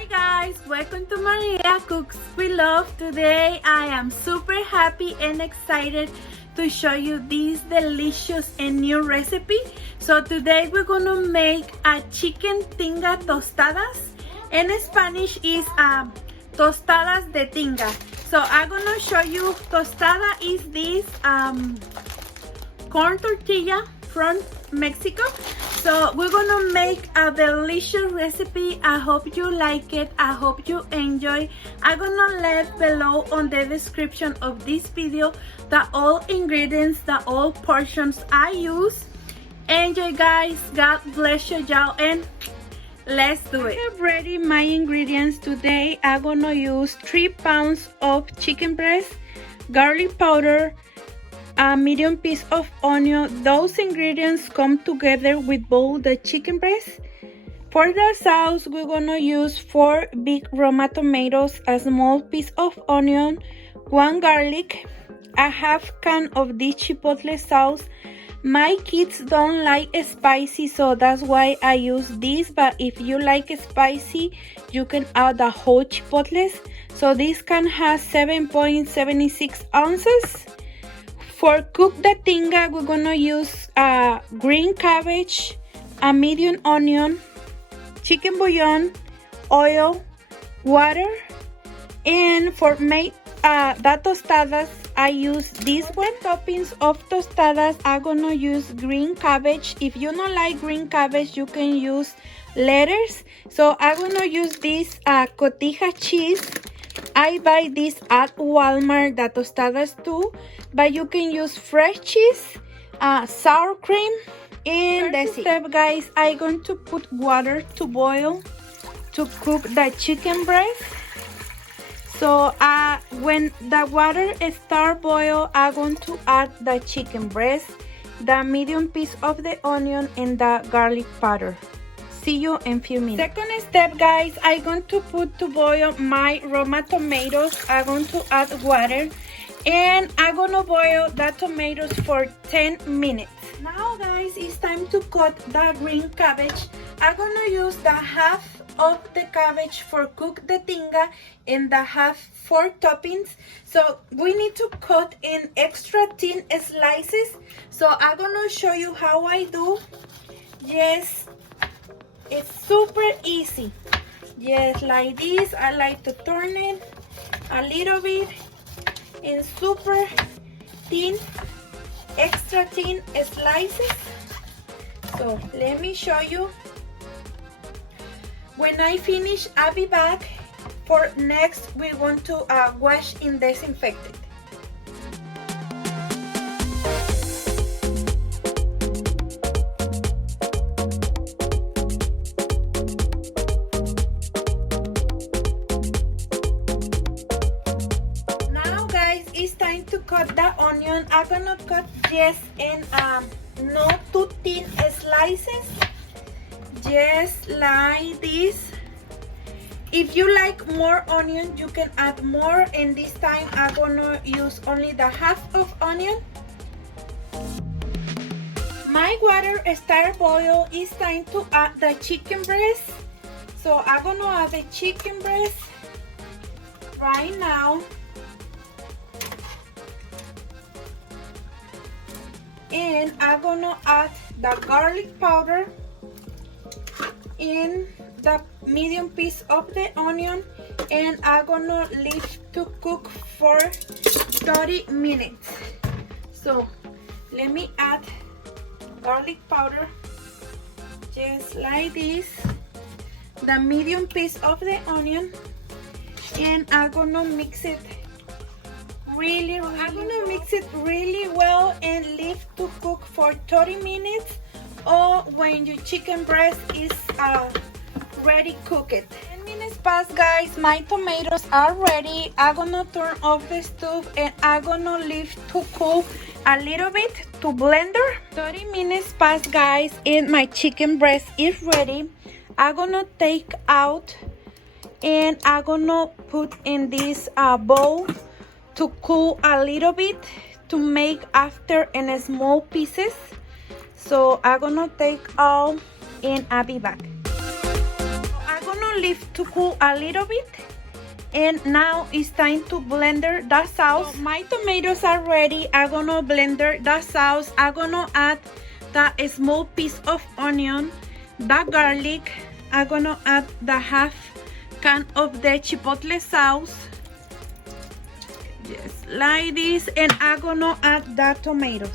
Hi guys, welcome to Maria Cooks with Love. Today I am super happy and excited to show you this delicious and new recipe. So today we're gonna make a chicken tinga tostadas. In Spanish is tostadas de tinga. So I'm gonna show you tostada is this corn tortilla from Mexico. So we're gonna make a delicious recipe. I hope you like it. I hope you enjoy. I'm gonna leave below on the description of this video the all ingredients, the all portions I use. Enjoy guys, God bless you y'all, and let's do it. I have ready my ingredients. Today I'm gonna use 3 pounds of chicken breast, garlic powder, a medium piece of onion. Those ingredients come together with both the chicken breast. For the sauce, we're gonna use 4 big Roma tomatoes, a small piece of onion, 1 garlic, a half can of this chipotle sauce. My kids don't like spicy, so that's why I use this, but if you like spicy, you can add the whole chipotles. So this can has 7.76 ounces. For cook the tinga, we're gonna use green cabbage, a medium onion, chicken bouillon, oil, water, and for make the tostadas, I use this one. Toppings of tostadas, I'm gonna use green cabbage. If you don't like green cabbage, you can use lettuce. So I'm gonna use this Cotija cheese. I buy this at Walmart, the tostadas too, but you can use fresh cheese, sour cream, and that's it. Step guys, I'm going to put water to boil to cook the chicken breast. So when the water start boil, I'm going to add the chicken breast, the medium piece of the onion, and the garlic powder. See you in a few minutes. Second step guys, I'm going to put to boil my Roma tomatoes. I'm going to add water and I'm gonna boil the tomatoes for 10 minutes. Now guys, it's time to cut the green cabbage. I'm gonna use the half of the cabbage for cook the tinga and the half for toppings. So we need to cut in extra thin slices. So I'm gonna show you how I do. Yes, it's super easy. Yes, like this. I like to turn it a little bit in super thin, extra thin slices. So let me show you. When I finish, I'll be back. For next, we want to wash and disinfect it. It's time to cut the onion. I'm gonna cut just in not too thin slices, just like this. If you like more onion, you can add more, and this time I'm gonna use only the half of onion. My water started boil. It's time to add the chicken breast. So I'm gonna add the chicken breast right now. And I'm gonna add the garlic powder in the medium piece of the onion, and I'm gonna leave to cook for 30 minutes. So let me add garlic powder just like this, the medium piece of the onion, and I'm gonna mix it really well and leave to cook for 30 minutes, or when your chicken breast is ready, cook it. 10 minutes passed guys, my tomatoes are ready. I'm gonna turn off the stove and I'm gonna leave to cool a little bit to blender. 30 minutes passed guys, and my chicken breast is ready. I'm gonna take out and I'm gonna put in this bowl to cool a little bit, to make after in small pieces. So I'm gonna take all and I'll be back. I'm gonna gonna leave to cool a little bit. And now it's time to blender the sauce. So my tomatoes are ready. I'm gonna blender the sauce. I'm gonna add the small piece of onion, the garlic. I'm gonna add the half can of the chipotle sauce. Just like this. And I'm gonna add the tomatoes.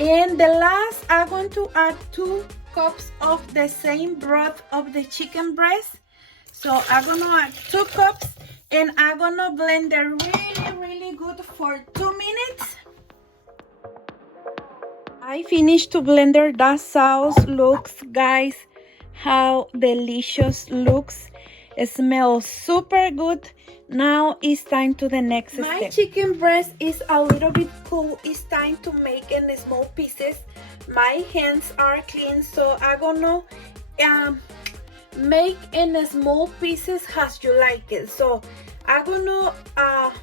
And the last, I'm going to add 2 cups of the same broth of the chicken breast. So I'm gonna add 2 cups and I'm gonna blend it really good for 2 minutes. I finished to blender the sauce. Looks, guys, how delicious looks. It smells super good. Now it's time to the next step. My chicken breast is a little bit cool. It's time to make it in small pieces. My hands are clean, so I'm gonna make in small pieces as you like it. So I'm gonna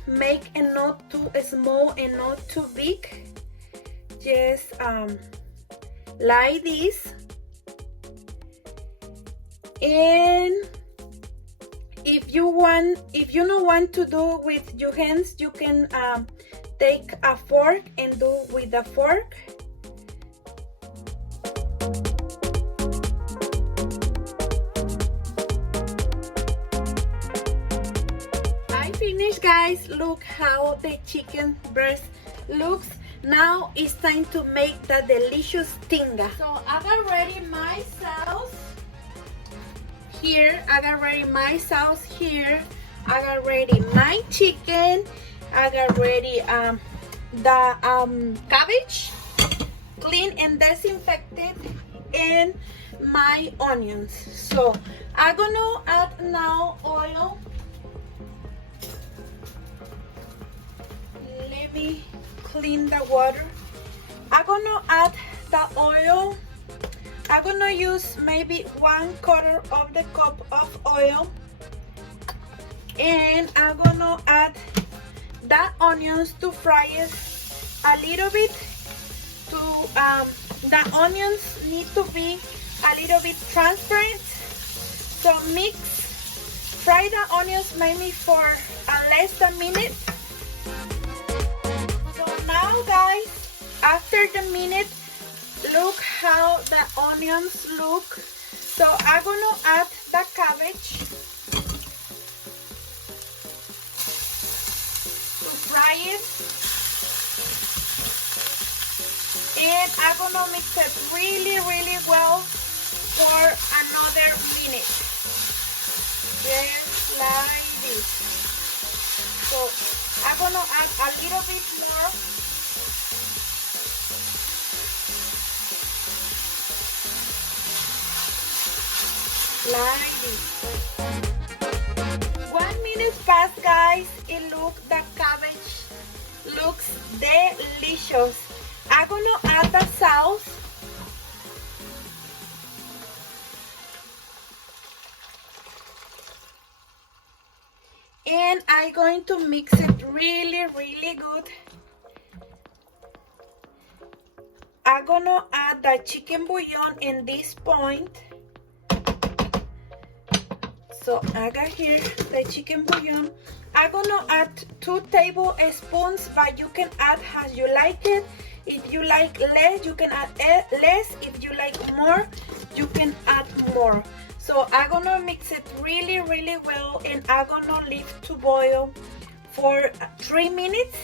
make it not too small and not too big. Just like this. And if you don't want to do with your hands, you can take a fork and do with a fork. I finished, guys. Look how the chicken breast looks. Now it's time to make the delicious tinga. So I got ready my sauce here. I got ready my sauce here. I got ready my chicken. I got ready the cabbage, clean and disinfected, and my onions. So I'm gonna add now oil. Let me clean the water. I'm gonna add the oil. I'm gonna use maybe 1/4 of the cup of oil, and I'm gonna add the onions to fry it a little bit. The onions need to be a little bit transparent. So fry the onions maybe for less than a minute. So now, guys, after the minute, look how the onions look. So I'm gonna add the cabbage to fry it, and I'm gonna mix it really well for another minute, just like this. So I'm gonna add a little bit more. Like this. 1 minute passed, guys. The cabbage looks delicious. I'm gonna add the sauce. And I'm going to mix it really good. I'm gonna add the chicken bouillon in this point. So I got here the chicken bouillon. I'm gonna add 2 tablespoons, but you can add as you like it. If you like less, you can add less. If you like more, you can add more. So I'm gonna mix it really well, and I'm gonna leave to boil for 3 minutes,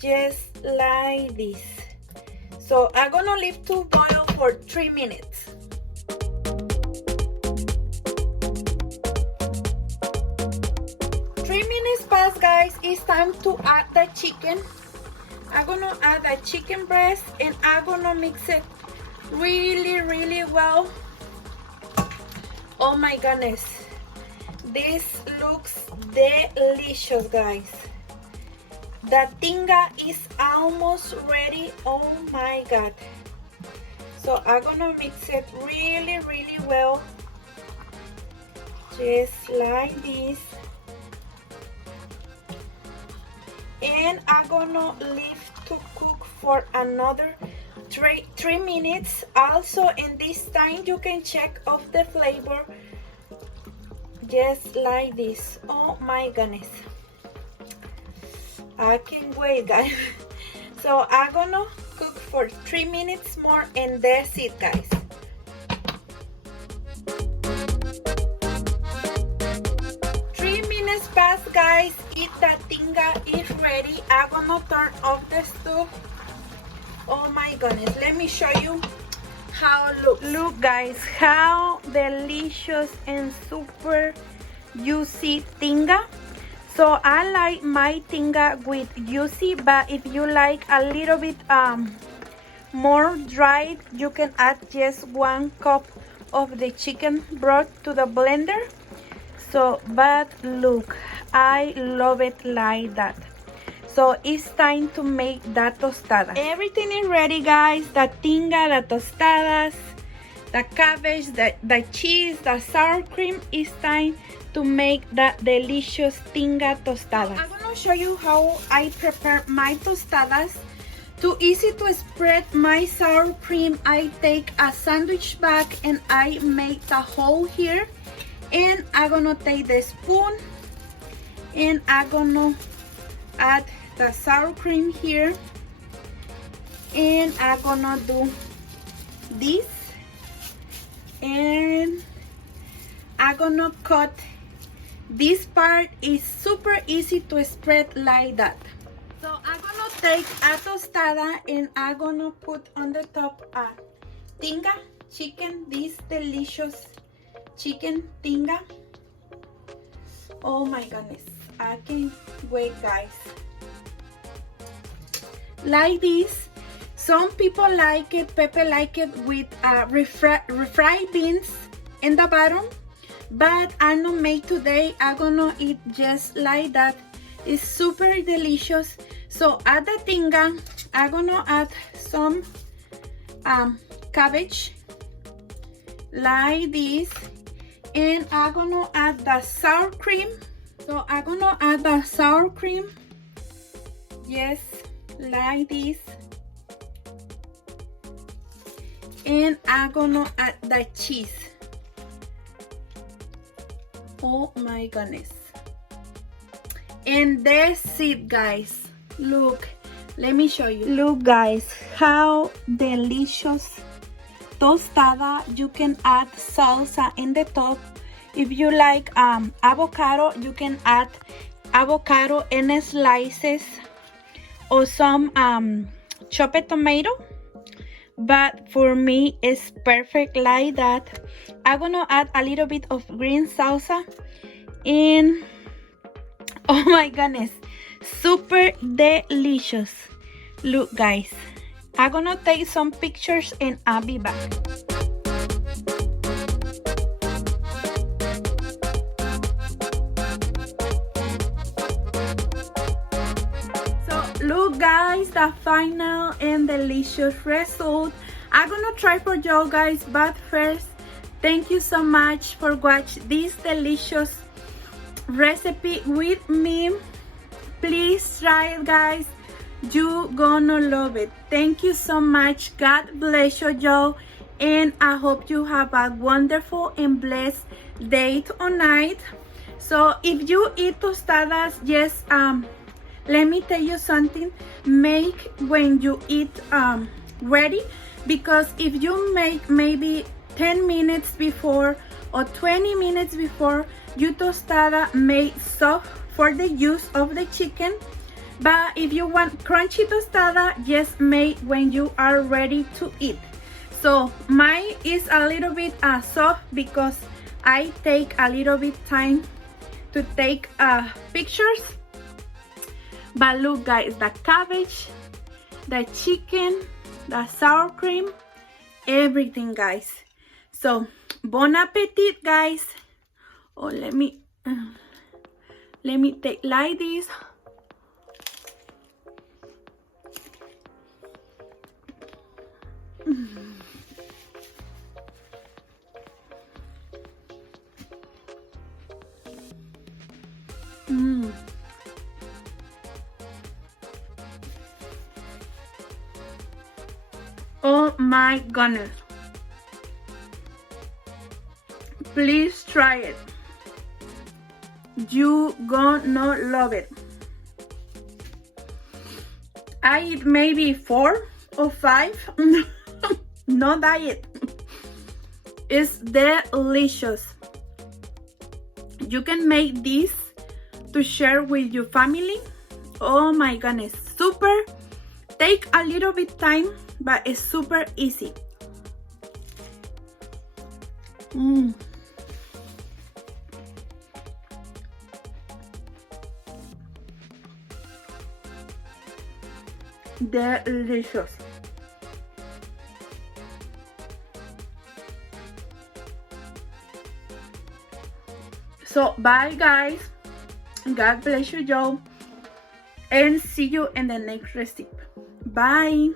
just like this. So I'm gonna leave to boil for 3 minutes. Passed, guys. It's time to add the chicken. I'm gonna add the chicken breast, and I'm gonna mix it really well. Oh my goodness, this looks delicious, guys. The tinga is almost ready. Oh my god. So I'm gonna mix it really well, just like this. And I'm gonna leave to cook for another 3 minutes. Also, in this time, you can check of the flavor just like this. Oh my goodness, I can't wait, guys. So I'm gonna cook for 3 minutes more, and that's it, guys. Past, guys, the tinga is ready. I'm gonna turn off the stove. Oh my goodness, let me show you how it looks. Look, guys, how delicious and super juicy tinga. So I like my tinga with juicy, but if you like a little bit more dried, you can add just 1 cup of the chicken broth to the blender. So, but look, I love it like that. So it's time to make that tostada. Everything is ready, guys. The tinga, the tostadas, the cabbage, the cheese, the sour cream. It's time to make that delicious tinga tostada. I'm gonna show you how I prepare my tostadas. Too easy to spread my sour cream, I take a sandwich bag and I make the hole here. And I'm gonna take the spoon and I'm gonna add the sour cream here, and I'm gonna do this, and I'm gonna cut this part. Is super easy to spread like that. So I'm gonna take a tostada and I'm gonna put on the top a tinga chicken, this delicious chicken tinga. Oh my goodness, I can't wait, guys. Like this. Some people like it, Pepe like it with refried beans in the bottom, but I'm not made today. I'm gonna eat just like that. It's super delicious. So add the tinga. I'm gonna add some cabbage like this, and I'm gonna add the sour cream. So I'm gonna add the sour cream, yes, like this, and I'm gonna add the cheese. Oh my goodness, and that's it, guys. Look, let me show you. Look, guys, how delicious tostada. You can add salsa in the top. If you like avocado, you can add avocado in slices, or some chopped tomato, but for me it's perfect like that. I'm gonna add a little bit of green salsa, and oh my goodness, super delicious. Look, guys, I'm gonna take some pictures and I'll be back. Look, guys, the final and delicious result. I'm gonna try for you guys, but first, thank you so much for watching this delicious recipe with me. Please try it, guys. You gonna love it. Thank you so much. God bless you, y'all, and I hope you have a wonderful and blessed day or night. So if you eat tostadas, yes, let me tell you something. Make when you eat ready, because if you make maybe 10 minutes before or 20 minutes before, your tostada made soft for the use of the chicken. But if you want crunchy tostada, just make when you are ready to eat. So mine is a little bit soft because I take a little bit time to take pictures. But look, guys, the cabbage, the chicken, the sour cream, everything, guys. So bon appetit, guys. Oh, let me take like this. Oh my goodness. Please try it. You gonna love it. I eat maybe 4 or 5. No diet. It's delicious. You can make this to share with your family. Oh my goodness, super. Take a little bit time, but it's super easy. Delicious. So bye guys, God bless you, Joe, and see you in the next recipe. Bye.